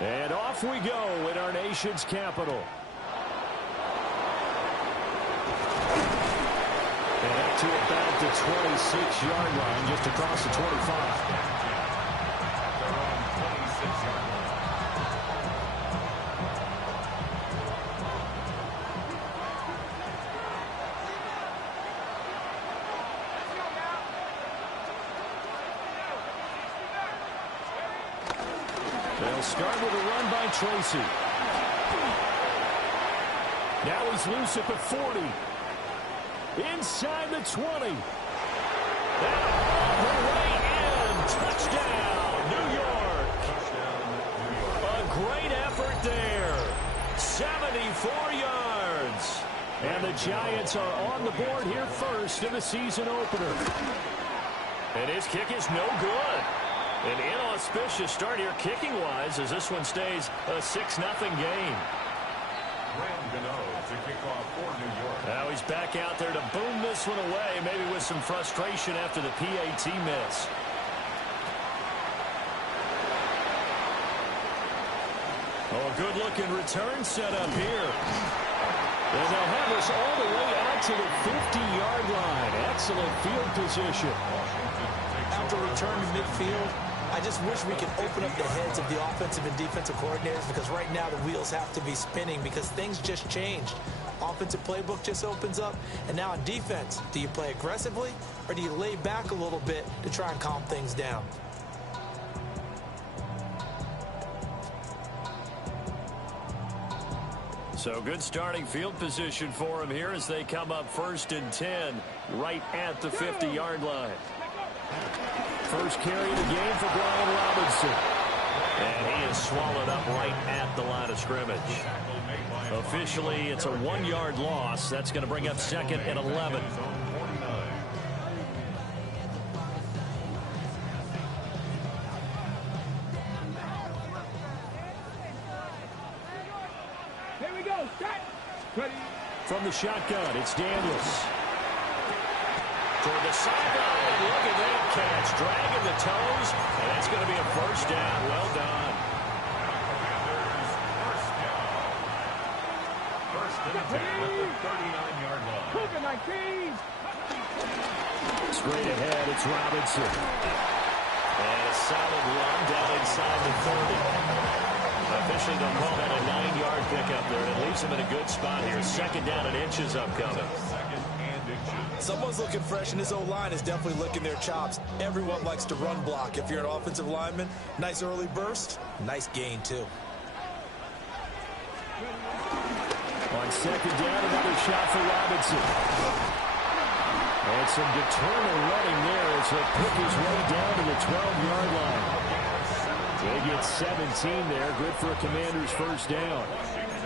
And off we go in our nation's capital. And up to about the 26-yard line, just across the 25. They'll start with a run by Tracy. Now he's loose at the 40. Inside the 20. And all the way in. Touchdown, New York. A great effort there. 74 yards. And the Giants are on the board here first in the season opener. And his kick is no good. An inauspicious start here kicking-wise as this one stays a 6-0 game. To kick off for New York. Now he's back out there to boom this one away, maybe with some frustration after the PAT miss. Oh, a good-looking return set up here. And they'll have us all the way out to the 50-yard line. Excellent field position. After return to midfield, I just wish we could open up the heads of the offensive and defensive coordinators, because right now the wheels have to be spinning because things just changed. Offensive playbook just opens up, and now on defense, do you play aggressively or do you lay back a little bit to try and calm things down? So good starting field position for him here as they come up 1st and 10 right at the 50-yard line. First carry of the game for Brian Robinson. And he is swallowed up right at the line of scrimmage. Officially, it's a 1-yard loss. That's going to bring up 2nd and 11. Here we go. Start. Ready. From the shotgun, it's Daniels. Toward the sideline. Look at that catch. Dragging the toes. And that's going to be a first down. Well done. First and 10 at the 39-yard line. Cougar 19. Straight ahead, it's Robinson. And a solid run down inside the 30. Officially, they'll call that a 9-yard pickup there. And it leaves them in a good spot here. 2nd down and inches upcoming. Someone's looking fresh, and this O-line is definitely licking their chops. Everyone likes to run block. If you're an offensive lineman, nice early burst, nice gain, too. On 2nd down, another shot for Robinson. And some determined running there as he'll pick his way down to the 12-yard line. They get 17 there. Good for a Commander's first down.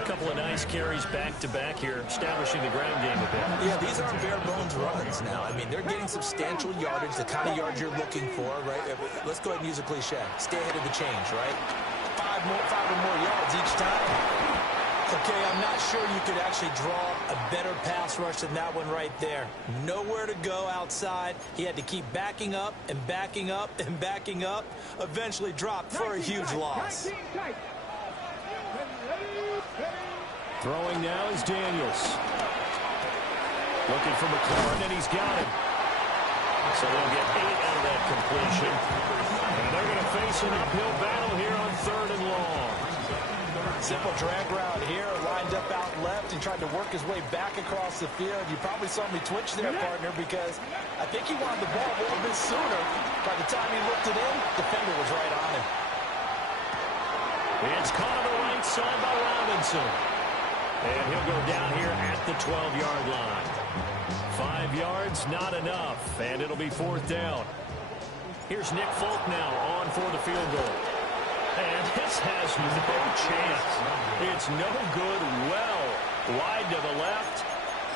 A couple of nice carries back-to-back here, establishing the ground game a bit. Yeah, these aren't bare-bones runs now. I mean, they're getting substantial yardage, the kind of yards you're looking for, right? Let's go ahead and use a cliche. Stay ahead of the change, right? Five or more yards each time. Okay, I'm not sure you could actually draw a better pass rush than that one right there. Nowhere to go outside. He had to keep backing up and backing up and backing up. Eventually dropped for a huge loss. Throwing now is Daniels. Looking for McLaurin, and he's got him. So they'll get 8 out of that completion. And they're going to face an uphill battle here on 3rd and long. Simple drag route here, lined up out left and tried to work his way back across the field. You probably saw me twitch there, partner, because I think he wanted the ball a little bit sooner. By the time he looked it in, the defender was right on him. It's caught on the right side by Robinson. And he'll go down here at the 12-yard line. 5 yards, not enough, and it'll be 4th down. Here's Nick Folk now on for the field goal. And this has no chance. It's no good. Well wide to the left,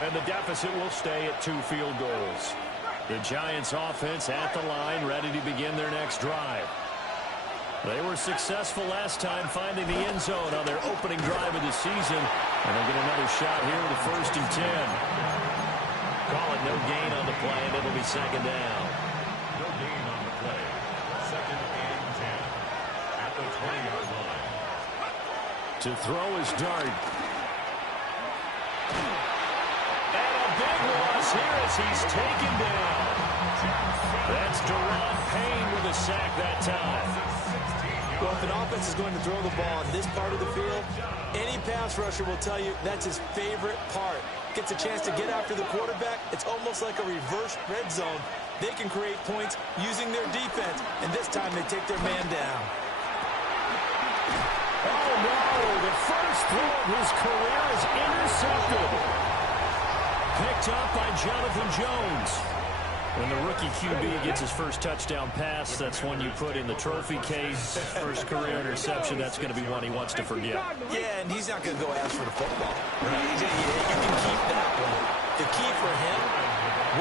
and the deficit will stay at 2 field goals. The Giants offense at the line, ready to begin their next drive. They were successful last time finding the end zone on their opening drive of the season, and they'll get another shot here with 1st and 10. Call it no gain on the play, and it'll be 2nd down. No gain on the play. 2nd and 10 at the 20-yard line. To throw his dart. And a big loss here as he's taken down. That's Deron Payne with a sack that time. Well, if an offense is going to throw the ball in this part of the field, any pass rusher will tell you that's his favorite part. Gets a chance to get after the quarterback. It's almost like a reverse red zone. They can create points using their defense, and this time they take their man down. Oh, no. The first throw of his career is intercepted. Picked up by Jonathan Jones. When the rookie QB gets his first touchdown pass, that's one you put in the trophy case. First career interception, that's going to be one he wants to forget. Yeah, and he's not going to go ask for the football. Right? You can keep that one. The key for him,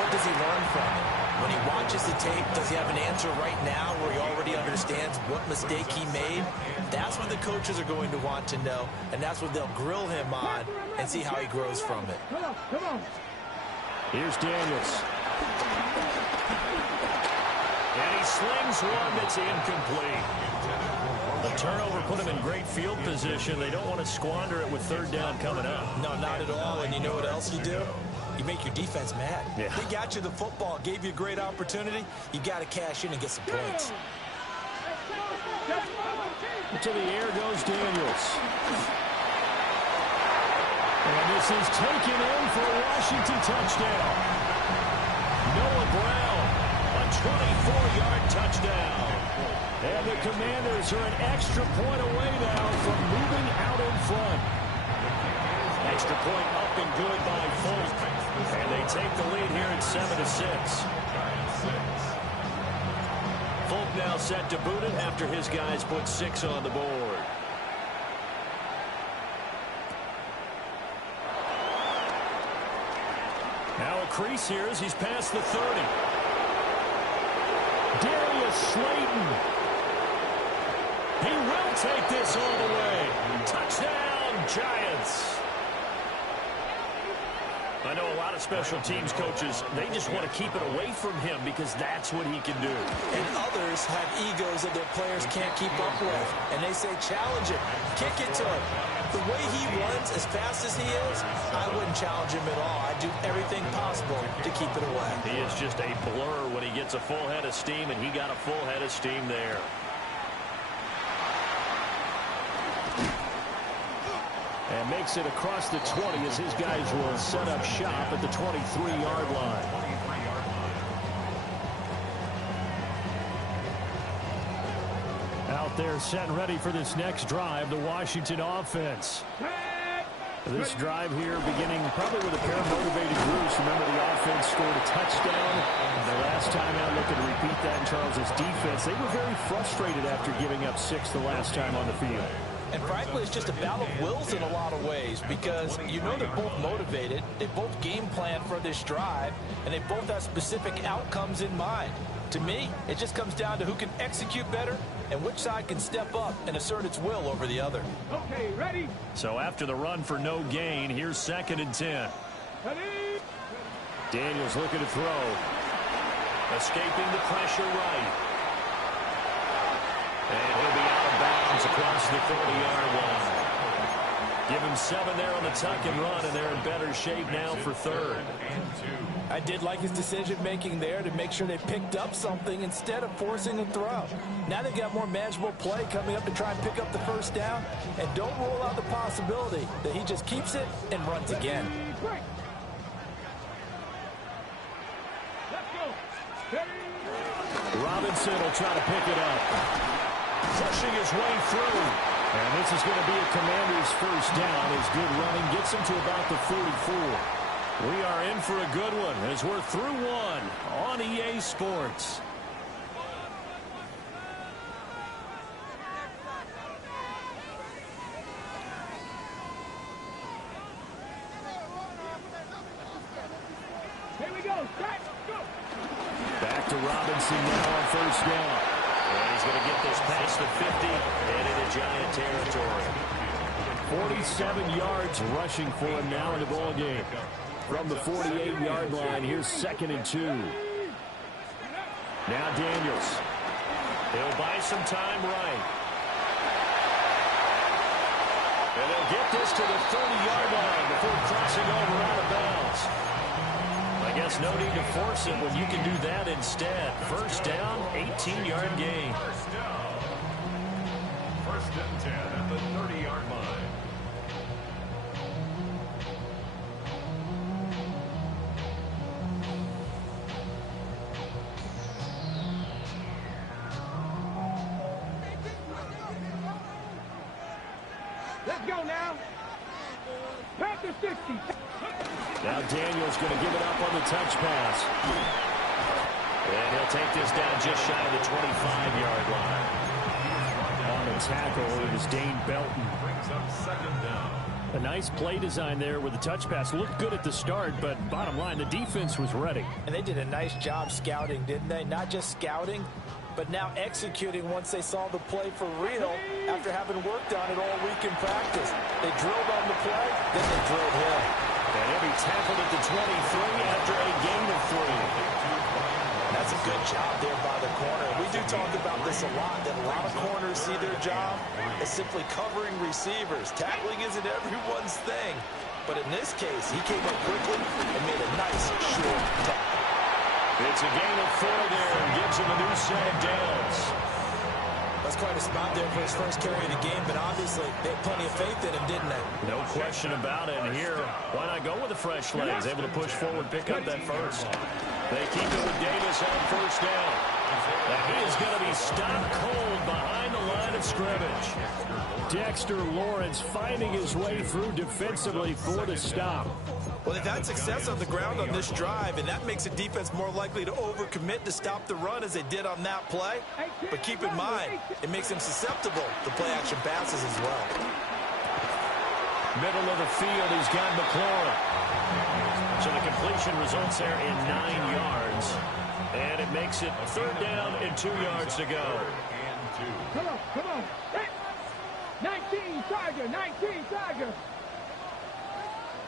what does he learn from it? When he watches the tape, does he have an answer right now where he already understands what mistake he made? That's what the coaches are going to want to know, and that's what they'll grill him on and see how he grows from it. Come on. Here's Daniels. And he slings one that's incomplete. The turnover put him in great field position. They don't want to squander it with third down coming up. No, not at all. And you know what else you do? You make your defense mad. Yeah. They got you the football, gave you a great opportunity. You got to cash in and get some points. To the air goes Daniels. And this is taken in for a Washington touchdown. Noah Brown, a 24-yard touchdown. And the Commanders are an extra point away now from moving out in front. Extra point up and good by Folk. And they take the lead here at 7-6. Folk now set to boot it after his guys put 6 on the board. Now a crease here as he's past the 30. Darius Slayton. He will take this all the way. Touchdown, Giants. I know a lot of special teams coaches, they just want to keep it away from him because that's what he can do. And others have egos that their players can't keep up with. And they say, challenge him, kick it to him. The way he runs as fast as he is, I wouldn't challenge him at all. I'd do everything possible to keep it away. He is just a blur when he gets a full head of steam, and he got a full head of steam there. And makes it across the 20 as his guys will set up shop at the 23-yard line. Out there set and ready for this next drive, the Washington offense. This drive here beginning probably with a pair of motivated groups. Remember, the offense scored a touchdown. And the last time out, looking to repeat that in Charles's defense. They were very frustrated after giving up 6 the last time on the field. And frankly, it's just a battle of wills in a lot of ways because you know they're both motivated, they both game plan for this drive, and they both have specific outcomes in mind. To me, it just comes down to who can execute better and which side can step up and assert its will over the other. Okay, ready? So after the run for no gain, here's 2nd and 10. Ready? Daniels looking to throw. Escaping the pressure right. And he'll be out of bounds across the 30-yard line. Give him 7 there on the tuck and run, and they're in better shape now for 3rd. I did like his decision-making there to make sure they picked up something instead of forcing a throw. Now they've got more manageable play coming up to try and pick up the first down, and don't rule out the possibility that he just keeps it and runs again. Let's go. Ready? Robinson will try to pick it up. Pushing his way through. And this is going to be a Commander's first down. His good running gets him to about the 44. We are in for a good one as we're through one on EA Sports. Here we go. Start. Go. Back to Robinson now on first down. And he's going to get this past the 50 and into Giant territory. 47 yards rushing for him now in the ball game. From the 48-yard line, here's 2nd and 2. Now Daniels. He'll buy some time right. He'll get this to the 30-yard line before crossing over out of bounds. I guess no need to force it when you can do that instead. First down, 18-yard gain. First down. First and 10 at the 30-yard line. Let's go now. Pass the 60. Now Daniel's going to give it up on the touch pass. And he'll take this down just shy of the 25-yard line. On the tackle, it was Dane Belton. Brings up second down. A nice play design there with the touch pass. Looked good at the start, but bottom line, the defense was ready. And they did a nice job scouting, didn't they? Not just scouting, but now executing once they saw the play for real after having worked on it all week in practice. They drilled on the play, then they drilled him. And he'll be tackled at the 23 after a gain of 3. That's a good job there by the corner. We do talk about this a lot, that a lot of corners see their job as simply covering receivers. Tackling isn't everyone's thing. But in this case, he came up quickly and made a nice short tackle. It's a gain of 4 there and gives him a new set of downs. That's quite a spot there for his first carry of the game, but obviously they had plenty of faith in him, didn't they? No question about it. And here, why not go with the fresh legs? Able to push forward, pick up that first. They keep it with Davis on first down. And he is going to be stopped cold behind the line of scrimmage. Dexter Lawrence finding his way through defensively for the stop. Well, they've had success on the ground on this drive, and that makes a defense more likely to overcommit to stop the run as they did on that play. But keep in mind, it makes them susceptible to play-action passes as well. Middle of the field, he's got McLaurin. So the completion results there in 9 yards. And it makes it 3rd down and 2 yards to go. Come on, come on. 19, Tiger, 19, Tiger.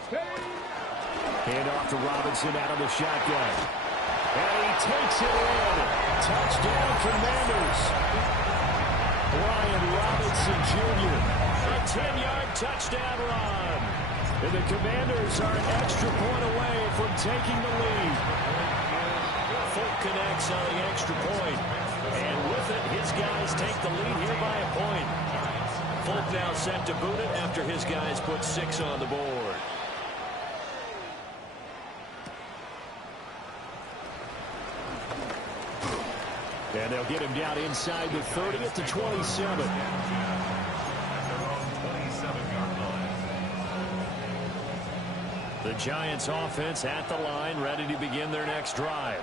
Hand off to Robinson out of the shotgun. And he takes it in. Touchdown, Commanders. Brian Robinson Jr. A 10-yard touchdown run. And the Commanders are an extra point away from taking the lead. Folk connects on the extra point. And with it, his guys take the lead here by a point. Folk now set to boot it after his guys put 6 on the board. And they'll get him down inside the 30 at the 27. The Giants offense at the line, ready to begin their next drive.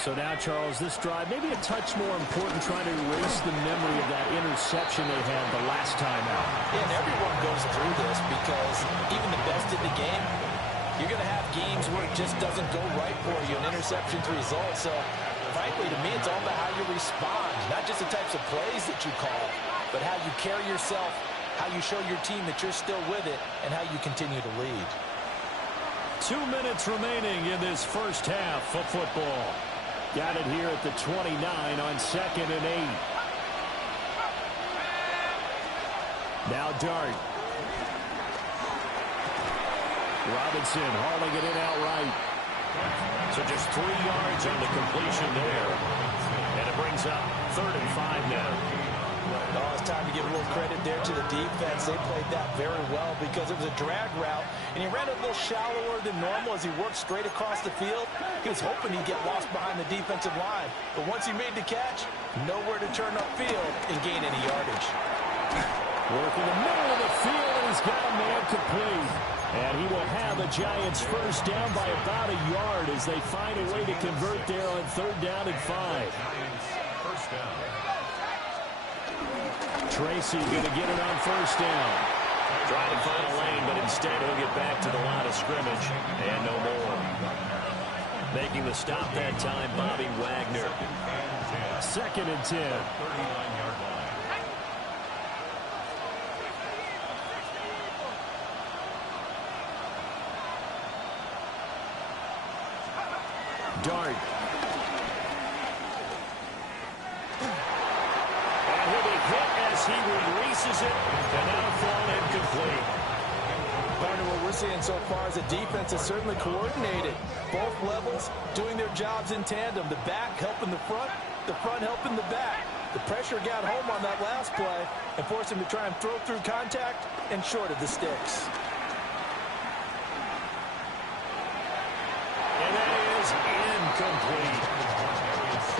So now, Charles, this drive maybe a touch more important, trying to erase the memory of that interception they had the last time out. Yeah, and everyone goes through this because even the best in the game, you're going to have games where it just doesn't go right for you, and interceptions result. So, frankly, to me, it's all about how you respond, not just the types of plays that you call, but how you carry yourself, how you show your team that you're still with it, and how you continue to lead. 2 minutes remaining in this first half of football. Got it here at the 29 on 2nd and 8. Now Dart. Robinson hauling it in outright. So just 3 yards on the completion there. And it brings up 3rd and 5 now. Oh, it's time to give a little credit there to the defense. They played that very well because it was a drag route, and he ran a little shallower than normal as he worked straight across the field. He was hoping he'd get lost behind the defensive line, but once he made the catch, nowhere to turn upfield and gain any yardage. Working the middle of the field, and he's got a man complete. And he will have the Giants first down by about a yard as they find a way to convert there on 3rd down and 5. First down. Tracy going to get it on first down. Trying to find a lane, but instead he'll get back to the line of scrimmage and no more. Making the stop that time, Bobby Wagner. 2nd and 10. 39-yard line. Dart. And he'll be hit as he misses it, and that'll fall incomplete. Partner, what we're seeing so far is the defense is certainly coordinated. Both levels doing their jobs in tandem. The back helping the front helping the back. The pressure got home on that last play and forced him to try and throw through contact and short of the sticks. And that is incomplete.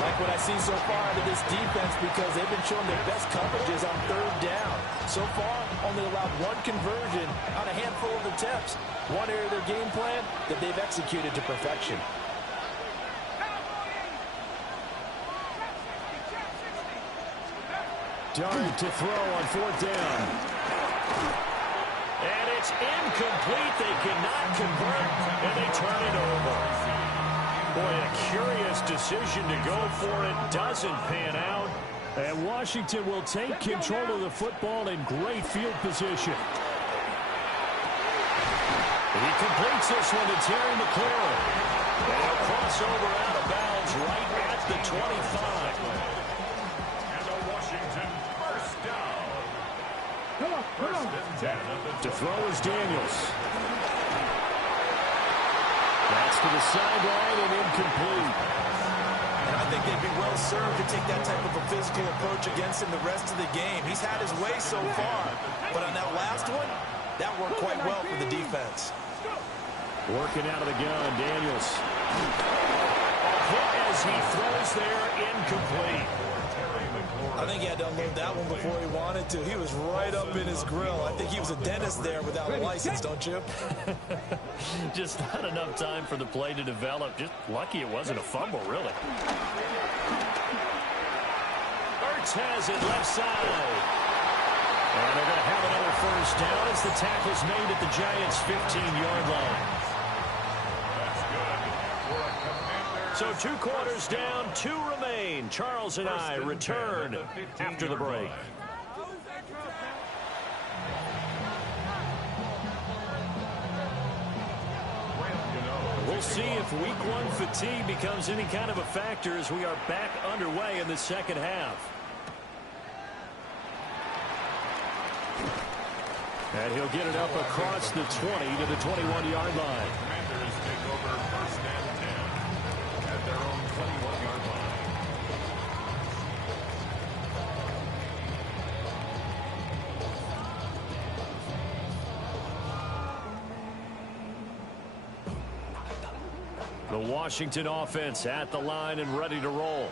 Like what I see so far out of this defense, because they've been showing their best coverages on third down. So far, only allowed one conversion on a handful of attempts. One area of their game plan that they've executed to perfection. Dart to throw on fourth down. And it's incomplete. They cannot convert, and they turn it over. Boy, a curious decision to go for it. Doesn't pan out. And Washington will take control of the football in great field position. He completes this one to Terry McLaurin. And he'll cross over out of bounds right at the 25. And a Washington first down. First and 10. To throw is Daniels. That's to the sideline and incomplete. And I think they'd be well served to take that type of a physical approach against him the rest of the game. He's had his way so far, but on that last one, that worked quite well for the defense. Working out of the gun, Daniels. A hit as he throws there, incomplete. I think he had to unload that one before he wanted to. He was right up in his grill. I think he was a dentist there without a license, don't you? Just not enough time for the play to develop. Just lucky it wasn't a fumble, really. Ertz has it left side. And they're going to have another first down as the tackle's made at the Giants' 15-yard line. So 2 quarters down, 2 remain. Charles and I return after the break. We'll see if week 1 fatigue becomes any kind of a factor as we are back underway in the second half. And he'll get it up across the 20 to the 21-yard line. Commanders take over first and 10 at their own 21-yard line. The Washington offense at the line and ready to roll.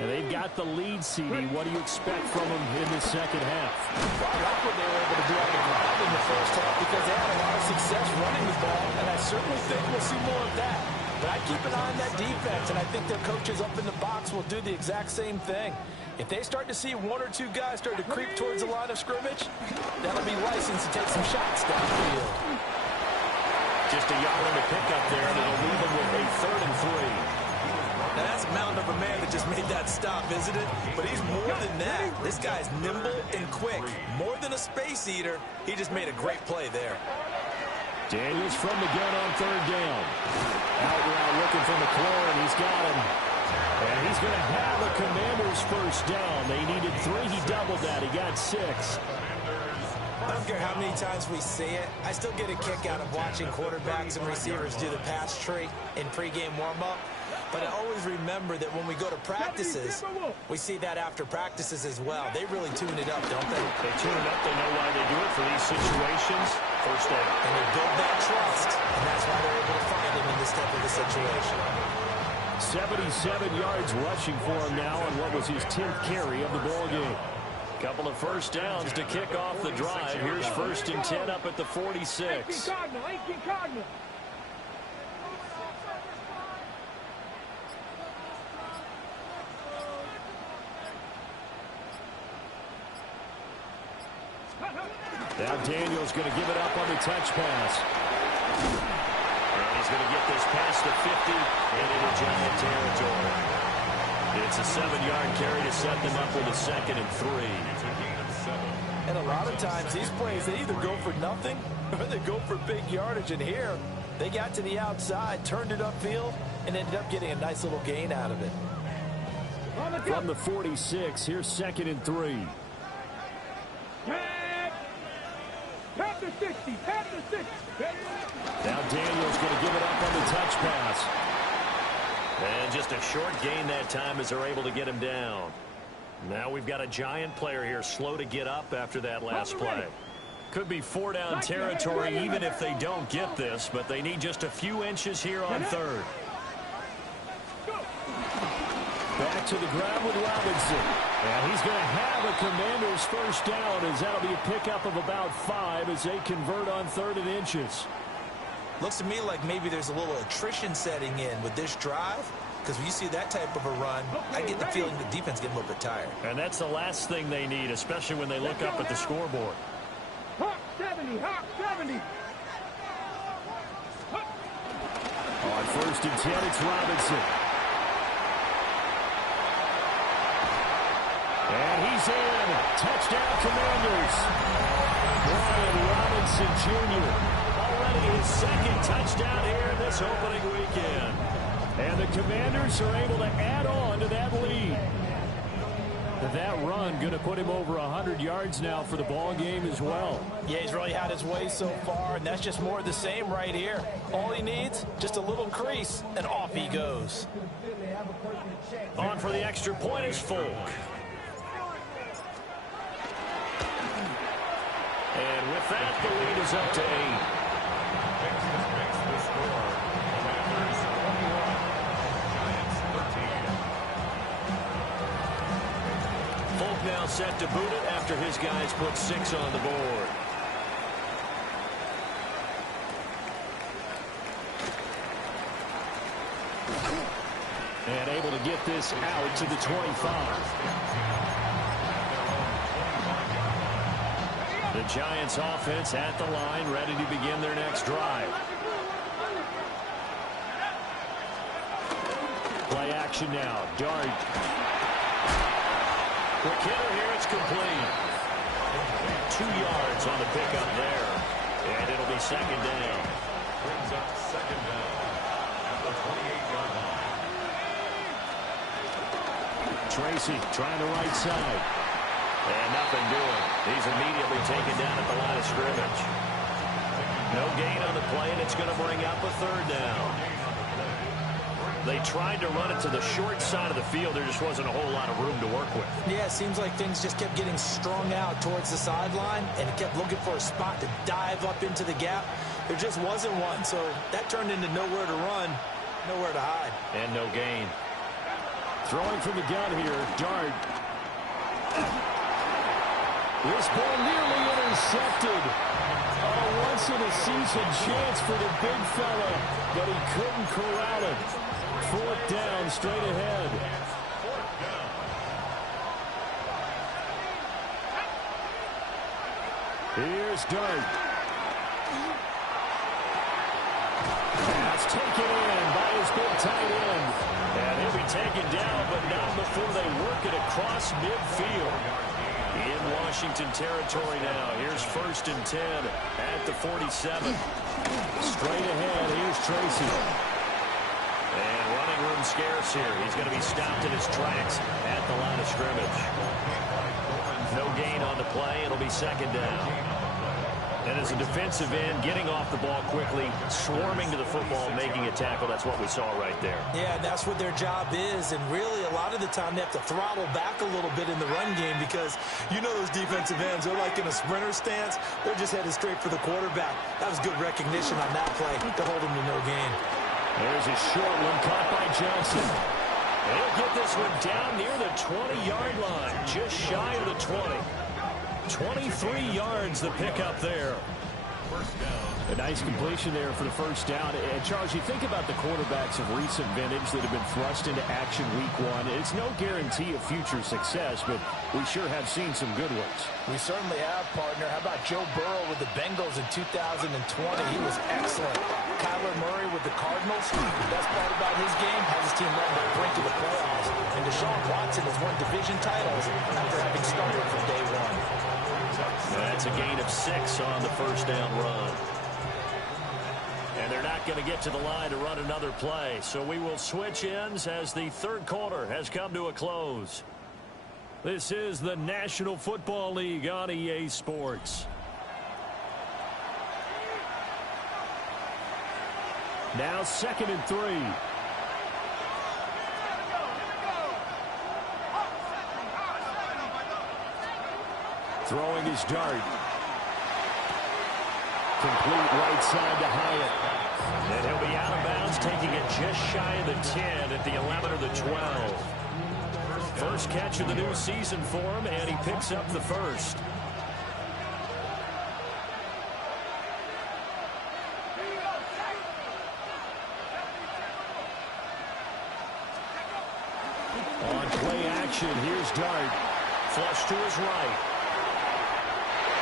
And they've got the lead, CD. What do you expect from them in the second half? Well, I like what they were able to do on the ground in the first half because they had a lot of success running the ball, and I certainly think we'll see more of that. But I'd keep an eye on that defense, and I think their coaches up in the box will do the exact same thing. If they start to see 1 or 2 guys start to creep towards the line of scrimmage, that'll be licensed to take some shots downfield. Just a yard and a pickup there, and it'll leave them with a 3rd and 3. Now, that's a mountain of a man that just made that stop, isn't it? But he's more than that. This guy's nimble and quick. More than a space eater, he just made a great play there. Daniels from the gun on 3rd down. Out route looking for McLaurin. He's got him. And he's going to have a Commanders first down. They needed 3. He doubled that. He got 6. I don't care how many times we see it. I still get a kick out of watching quarterbacks and receivers do the pass tree in pregame warm-up. But I always remember that when we go to practices, we see that after practices as well. They really tune it up, don't they? They tune it up. They know why they do it for these situations. First down. And they build that trust, and that's why they're able to find him in this type of a situation. 77 yards rushing for him now on what was his 10th carry of the ball game. Couple of first downs to kick off the drive. Here's 1st and 10 up at the 46. Now Daniels going to give it up on the touch pass. And he's going to get this past the 50 and into Giant territory. It's a 7-yard carry to set them up with a 2nd and 3. And a lot of times these plays, they either go for nothing or they go for big yardage. And here, they got to the outside, turned it upfield, and ended up getting a nice little gain out of it. From the 46, here's 2nd and 3. 60. Pass to 60. Now Daniel's going to give it up on the touch pass. And just a short gain that time as they're able to get him down. Now we've got a Giant player here slow to get up after that last play. Could be 4-down territory even if they don't get this, but they need just a few inches here on third. Back to the ground with Robinson. And he's going to have a Commanders first down, as that'll be a pickup of about 5 as they convert on 3rd and inches. Looks to me like maybe there's a little attrition setting in with this drive, because when you see that type of a run, I get the feeling the defense getting a little bit tired. And that's the last thing they need, especially when they look up at the scoreboard. Hawk 70. Hawk 70. On 1st and 10, it's Robinson. And he's in. Touchdown, Commanders. Brian Robinson Jr. already his 2nd touchdown here this opening weekend. And the Commanders are able to add on to that lead. That run going to put him over 100 yards now for the ball game as well. Yeah, he's really had his way so far, and that's just more of the same right here. All he needs, just a little crease, and off he goes. On for the extra point is Folk. And with that, the lead is up to 8. Makes the score. Commanders 21, Giants 13. Folk now set to boot it after his guys put 6 on the board. And able to get this out to the 25. The Giants offense at the line, ready to begin their next drive. Play action now. Dart. The killer here, it's complete. 2 yards on the pickup there. And it'll be 2nd down. Brings up 2nd down at the 28-yard line. Tracy trying the right side. And nothing doing. He's immediately taken down at the line of scrimmage. No gain on the play, and it's going to bring up a 3rd down. They tried to run it to the short side of the field. There just wasn't a whole lot of room to work with. Yeah, it seems like things just kept getting strung out towards the sideline, and it kept looking for a spot to dive up into the gap. There just wasn't one, so that turned into nowhere to run, nowhere to hide. And no gain. Throwing from the gun here, Dart. This ball nearly intercepted. A once-in-a-season chance for the big fella, but he couldn't corral it. 4th down, straight ahead. Here's Dart. Pass taken in by his big tight end. And he'll be taken down, but not before they work it across midfield. In Washington territory now. Here's 1st and 10 at the 47. Straight ahead, here's Tracy. And running room scarce here. He's going to be stopped in his tracks at the line of scrimmage. No gain on the play. It'll be 2nd down. And as a defensive end, getting off the ball quickly, swarming to the football, making a tackle, that's what we saw right there. Yeah, that's what their job is, and really a lot of the time they have to throttle back a little bit in the run game because you know those defensive ends, they're like in a sprinter stance. They're just headed straight for the quarterback. That was good recognition on that play to hold him to no gain. There's a short one caught by Johnson. They'll get this one down near the 20-yard line, just shy of the 20. 23 yards the pickup there. A nice completion there for the first down. And Charles, you think about the quarterbacks of recent vintage that have been thrust into action week 1. It's no guarantee of future success, but we sure have seen some good ones. We certainly have, partner. How about Joe Burrow with the Bengals in 2020? He was excellent. Kyler Murray with the Cardinals. The best part about his game has his team right on the brink of the playoffs. And Deshaun Watson has won division titles after having started from day 1. That's a gain of 6 on the first down run. And they're not going to get to the line to run another play. So we will switch ends as the 3rd quarter has come to a close. This is the National Football League on EA Sports. Now 2nd and 3. Throwing his dart. Complete right side to Hyatt. And he'll be out of bounds, taking it just shy of the 10 at the 11 or the 12. First catch of the new season for him, and he picks up the first. On play action, here's Dart. Flush to his right.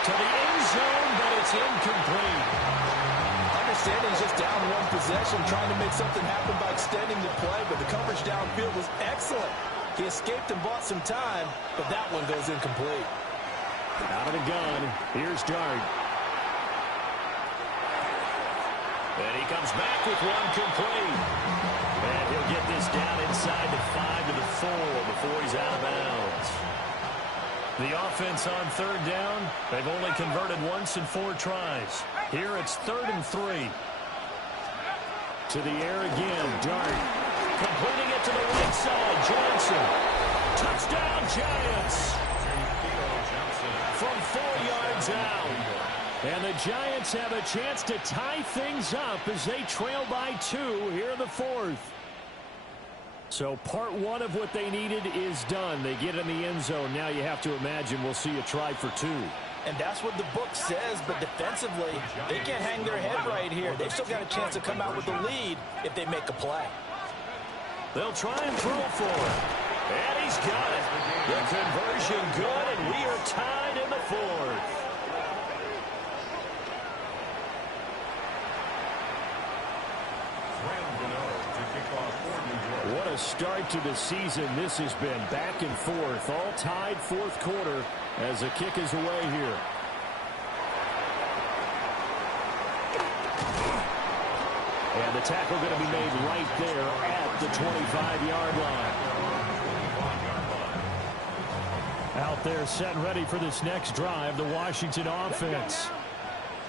To the end zone, but it's incomplete. Understanding he's just down one possession, trying to make something happen by extending the play, but the coverage downfield was excellent. He escaped and bought some time, but that one goes incomplete. Out of the gun, here's Dart. And he comes back with one complete. And he'll get this down inside the 5 to the 4 before he's out of bounds. The offense on 3rd down, they've only converted once in 4 tries. Here it's 3rd and 3. To the air again, Dart. Completing it to the right side, Johnson. Touchdown, Giants. From 4 yards out. And the Giants have a chance to tie things up as they trail by 2 here in the 4th. So part 1 of what they needed is done. They get in the end zone. Now you have to imagine we'll see a try for 2. And that's what the book says, but defensively, they can't hang their head right here. They've still got a chance to come out with the lead if they make a play. They'll try and throw for it. And he's got it. The conversion good, and we are tied in the 4th. What a start to the season this has been. Back and forth, all tied 4th quarter as the kick is away here. And the tackle going to be made right there at the 25-yard line. Out there set and ready for this next drive, the Washington offense.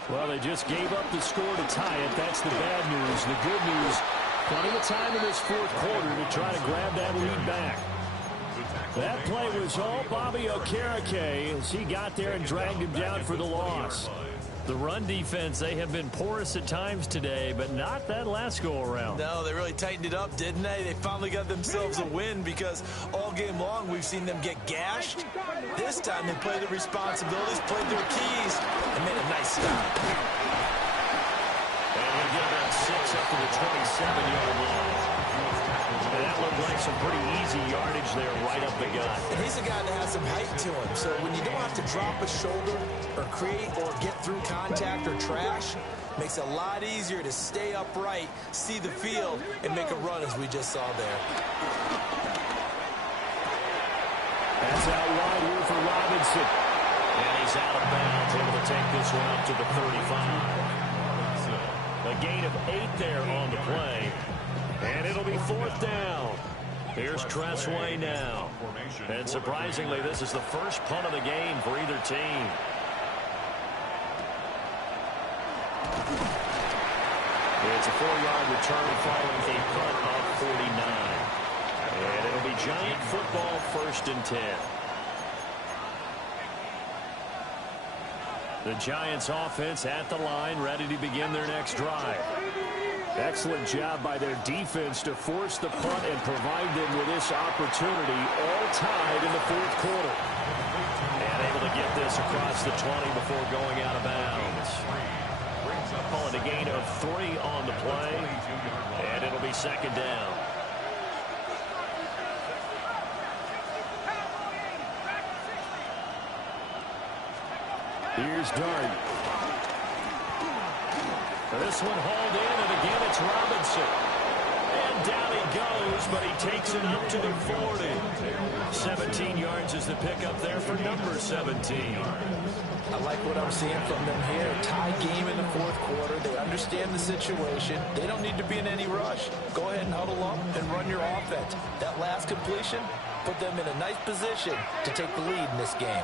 Well, they just gave up the score to tie it. That's the bad news. The good news, plenty of time in this 4th quarter to try to grab that lead back. That play was all Bobby Okereke as he got there and dragged him down for the loss. The run defense, they have been porous at times today, but not that last go-around. No, they really tightened it up, didn't they? They finally got themselves a win because all game long we've seen them get gashed. This time they played their responsibilities, played their keys, and made a nice stop. And he'll get about 6 up to the 27-yard line. And that looked like some pretty easy yardage there right up the gut. And he's a guy that has some height to him, so when you don't have to drop a shoulder or create or get through contact or trash, makes it a lot easier to stay upright, see the field, and make a run as we just saw there. That's out wide here for Robinson. And he's out of bounds, able to take this one up to the 35. A gain of 8 there on the play. And it'll be 4th down. Here's Tressway now. And surprisingly, this is the first punt of the game for either team. It's a 4-yard return following a punt of 49. And it'll be Giant football, 1st and 10. The Giants offense at the line, ready to begin their next drive. Excellent job by their defense to force the punt and provide them with this opportunity, all tied in the 4th quarter. And able to get this across the 20 before going out of bounds. Call it a gain of 3 on the play, and it'll be 2nd down. Here's Dart. This one hauled in, and again it's Robinson. And down he goes, but he takes it up to the 40. 17 yards is the pickup there for number 17. I like what I'm seeing from them here. Tie game in the 4th quarter. They understand the situation. They don't need to be in any rush. Go ahead and huddle up and run your offense. That last completion put them in a nice position to take the lead in this game.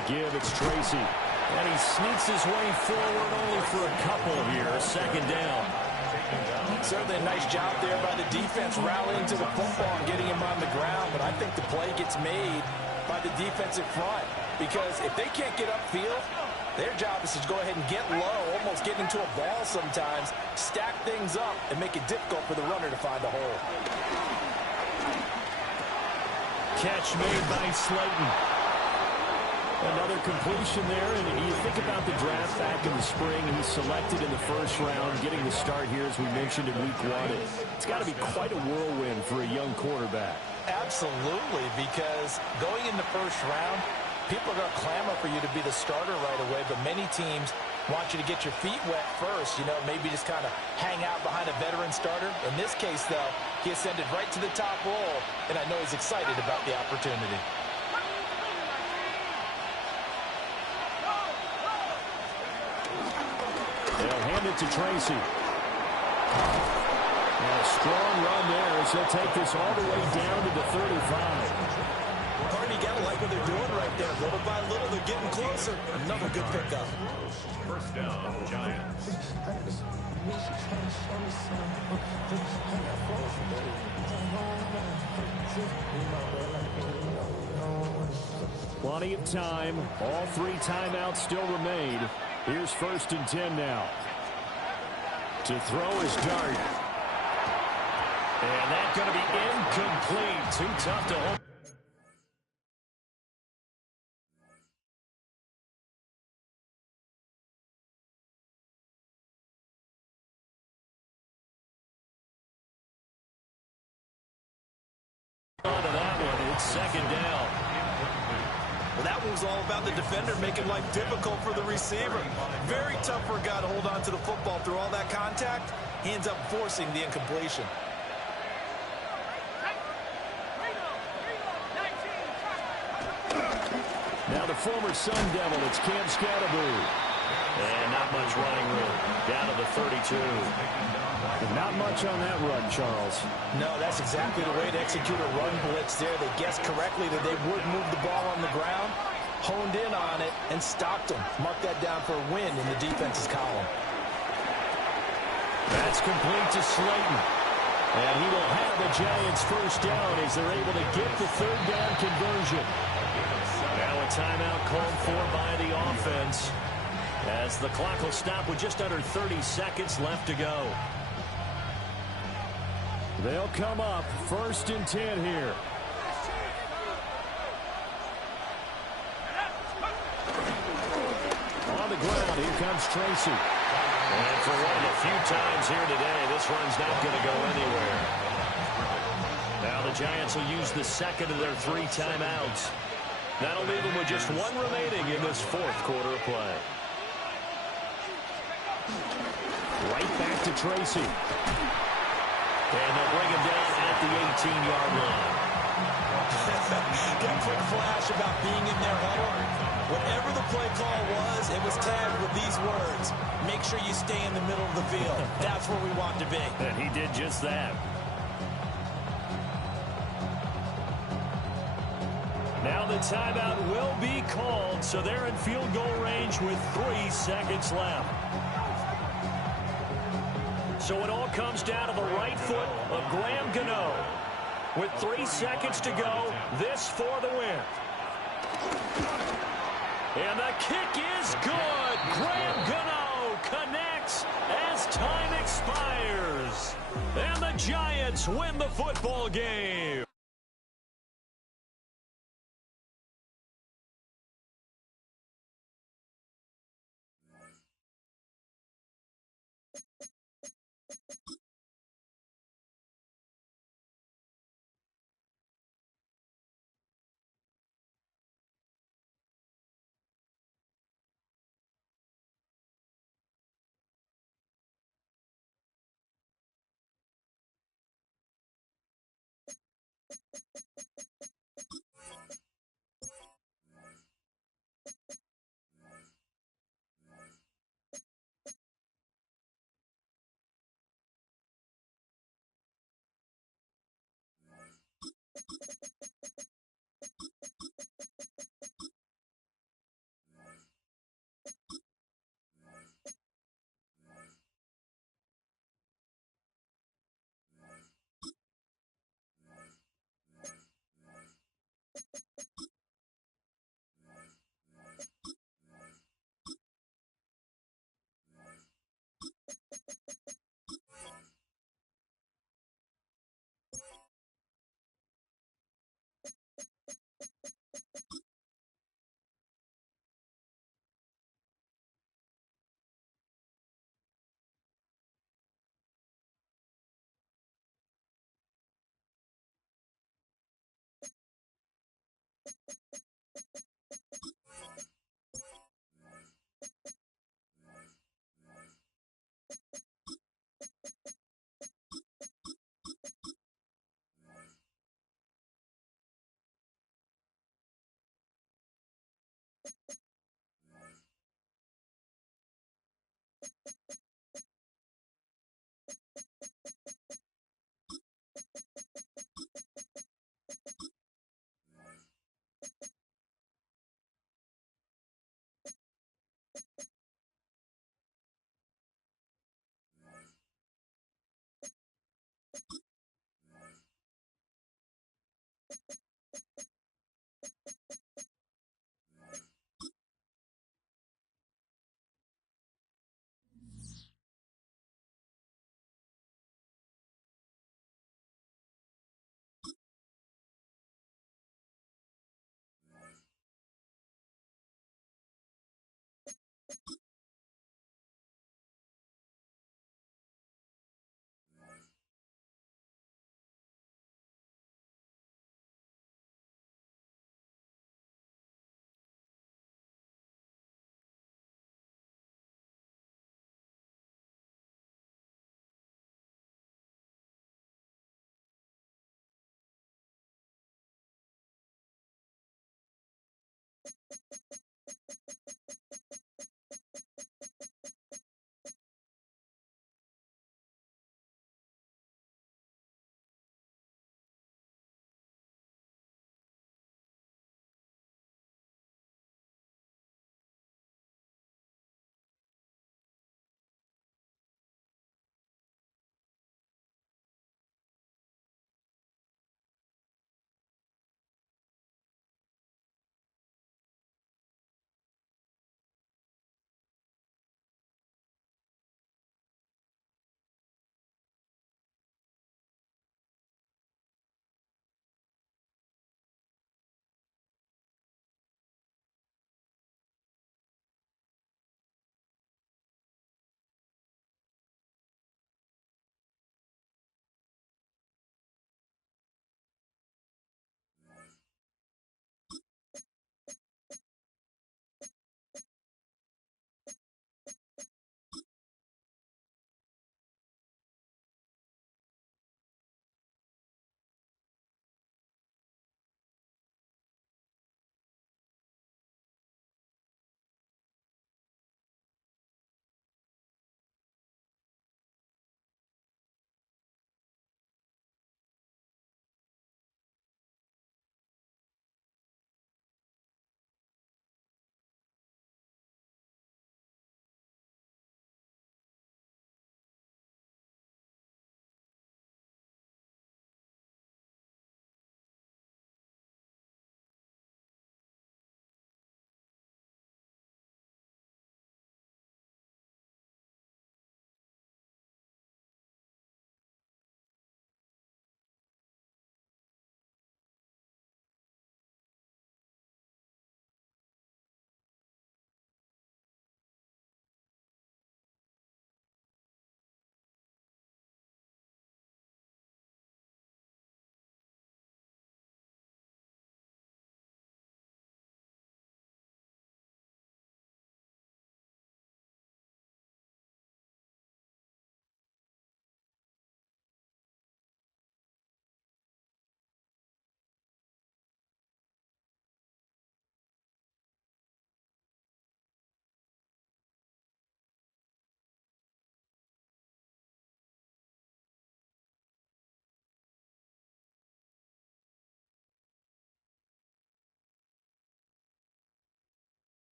to give. It's Tracy. And he sneaks his way forward only for a couple here. Second down. Certainly a nice job there by the defense rallying to the football and getting him on the ground. But I think the play gets made by the defensive front. Because if they can't get upfield, their job is to go ahead and get low, almost get into a ball sometimes, stack things up, and make it difficult for the runner to find a hole. Catch made by Slayton. Another completion there, and you think about the draft back in the spring. He's selected in the first round, getting the start here, as we mentioned, in week 1. It's got to be quite a whirlwind for a young quarterback. Absolutely, because going in the first round, people are going to clamor for you to be the starter right away, but many teams want you to get your feet wet first, maybe just kind of hang out behind a veteran starter. In this case, though, he ascended right to the top role, and I know he's excited about the opportunity. They'll hand it to Tracy. And a strong run there as he'll take this all the way down to the 35. Carney, you gotta like what they're doing right there. Little by little, they're getting closer. Another good pickup. First down, Giants. Plenty of time. All 3 timeouts still remain. Here's 1st and 10 now. To throw is Dart. And that's going to be incomplete. Too tough to hold. On to that one. It's 2nd down. Well, that one was all about the defender making life difficult for the receiver. Very tough for a guy to hold on to the football through all that contact. He ends up forcing the incompletion. Now the former Sun Devil, it's Cam Scatterboo. And not much running room. Down to the 32. Not much on that run, Charles. No, that's exactly the way to execute a run blitz there. They guessed correctly that they would move the ball on the ground, honed in on it, and stopped them. Mark that down for a win in the defense's column. That's complete to Slayton. And he will have the Giants first down as they're able to get the 3rd down conversion. Now a timeout called for by the offense, as the clock will stop with just under 30 seconds left to go. They'll come up 1st and 10 here. On the ground, here comes Tracy. And for one of the few times here today, this run's not going to go anywhere. Now the Giants will use the 2nd of their 3 timeouts. That'll leave them with just 1 remaining in this 4th quarter of play. Right back to Tracy. And they'll bring him down at the 18-yard line. Got a quick flash about being in their huddle. Whatever the play call was, it was tagged with these words: make sure you stay in the middle of the field. That's where we want to be. And he did just that. Now the timeout will be called, so they're in field goal range with 3 seconds left. So it all comes down to the right foot of Graham Gano. With 3 seconds to go, this for the win. And the kick is good. Graham Gano connects as time expires. And the Giants win the football game.